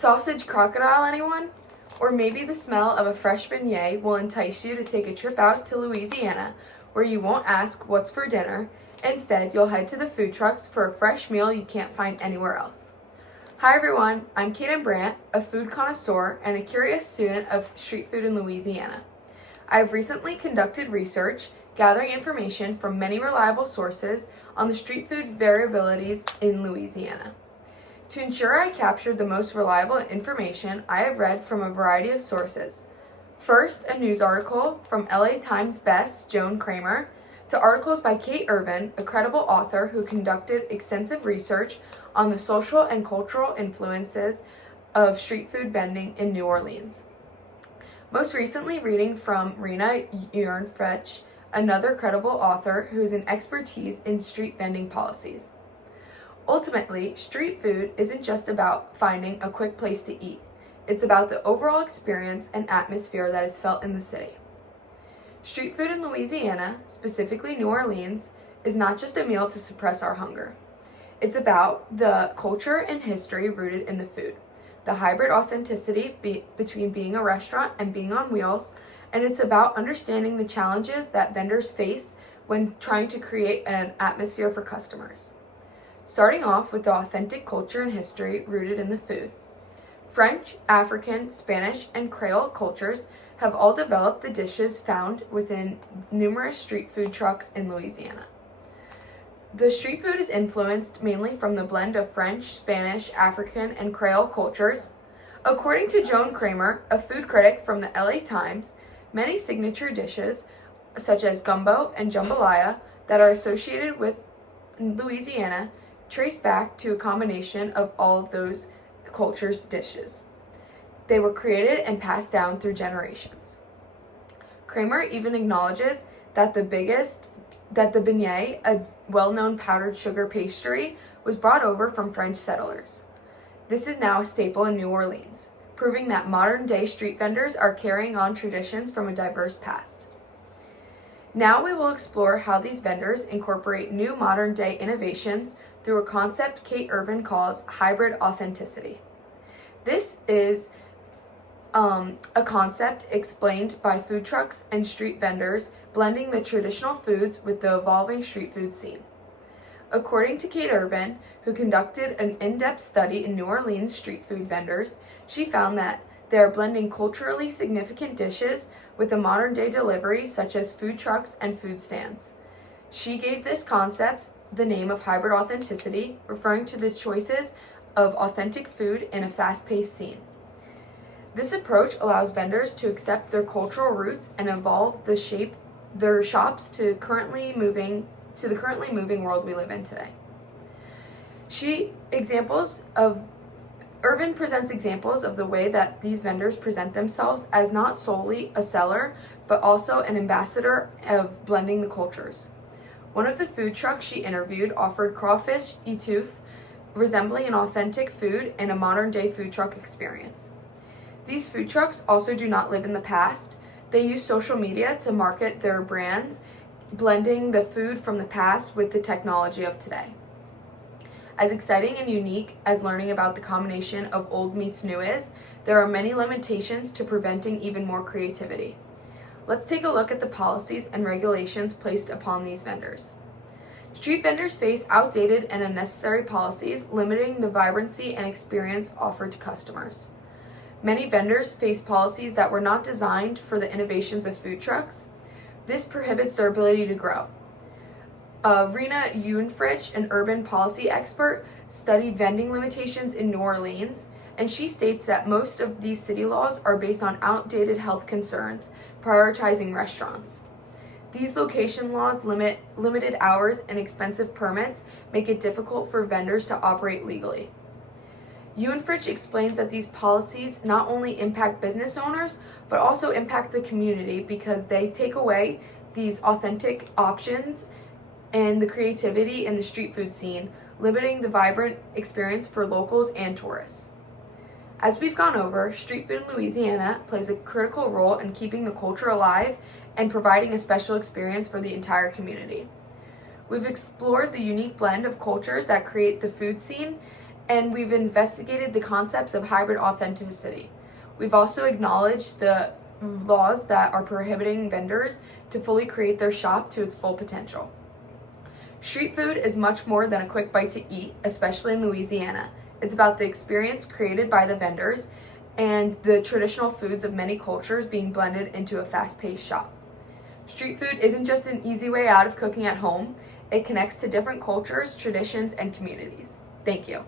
Sausage crocodile, anyone? Or maybe the smell of a fresh beignet will entice you to take a trip out to Louisiana, where you won't ask what's for dinner. Instead, you'll head to the food trucks for a fresh meal you can't find anywhere else. Hi everyone, I'm Kaden Brandt, a food connoisseur and a curious student of street food in Louisiana. I have recently conducted research, gathering information from many reliable sources on the street food variabilities in Louisiana. To ensure I captured the most reliable information, I have read from a variety of sources. First, a news article from LA Times Best Joan Kramer, to articles by Kate Urban, a credible author who conducted extensive research on the social and cultural influences of street food vending in New Orleans. Most recently, reading from Rena Uhrenfrecht, another credible author who has an expertise in street vending policies. Ultimately, street food isn't just about finding a quick place to eat. It's about the overall experience and atmosphere that is felt in the city. Street food in Louisiana, specifically New Orleans, is not just a meal to suppress our hunger. It's about the culture and history rooted in the food, the hybrid authenticity between being a restaurant and being on wheels, and it's about understanding the challenges that vendors face when trying to create an atmosphere for customers. Starting off with the authentic culture and history rooted in the food. French, African, Spanish, and Creole cultures have all developed the dishes found within numerous street food trucks in Louisiana. The street food is influenced mainly from the blend of French, Spanish, African, and Creole cultures. According to Joan Kramer, a food critic from the LA Times, many signature dishes, such as gumbo and jambalaya, that are associated with Louisiana trace back to a combination of all of those cultures' dishes. They were created and passed down through generations. Kramer even acknowledges that the beignet, a well-known powdered sugar pastry, was brought over from French settlers. This is now a staple in New Orleans, proving that modern-day street vendors are carrying on traditions from a diverse past. Now we will explore how these vendors incorporate new modern-day innovations through a concept Kate Urban calls hybrid authenticity. This is a concept explained by food trucks and street vendors blending the traditional foods with the evolving street food scene. According to Kate Urban, who conducted an in-depth study in New Orleans street food vendors, she found that they are blending culturally significant dishes with a modern-day delivery such as food trucks and food stands. She gave this concept the name of hybrid authenticity, referring to the choices of authentic food in a fast-paced scene. This approach allows vendors to accept their cultural roots and evolve their shops to the currently moving world we live in today. Urban presents examples of the way that these vendors present themselves as not solely a seller, but also an ambassador of blending the cultures. One of the food trucks she interviewed offered crawfish étouffée, resembling an authentic food and a modern-day food truck experience. These food trucks also do not live in the past. They use social media to market their brands, blending the food from the past with the technology of today. As exciting and unique as learning about the combination of old meets new is, there are many limitations to preventing even more creativity. Let's take a look at the policies and regulations placed upon these vendors. Street vendors face outdated and unnecessary policies limiting the vibrancy and experience offered to customers. Many vendors face policies that were not designed for the innovations of food trucks. This prohibits their ability to grow. Rena Uhrenfrecht, an urban policy expert, studied vending limitations in New Orleans, and she states that most of these city laws are based on outdated health concerns, prioritizing restaurants. These location laws limited hours and expensive permits make it difficult for vendors to operate legally. Uhrenfrecht explains that these policies not only impact business owners, but also impact the community because they take away these authentic options and the creativity in the street food scene, limiting the vibrant experience for locals and tourists. As we've gone over, street food in Louisiana plays a critical role in keeping the culture alive and providing a special experience for the entire community. We've explored the unique blend of cultures that create the food scene and we've investigated the concepts of hybrid authenticity. We've also acknowledged the laws that are prohibiting vendors to fully create their shop to its full potential. Street food is much more than a quick bite to eat, especially in Louisiana. It's about the experience created by the vendors and the traditional foods of many cultures being blended into a fast-paced shop. Street food isn't just an easy way out of cooking at home. It connects to different cultures, traditions, and communities. Thank you.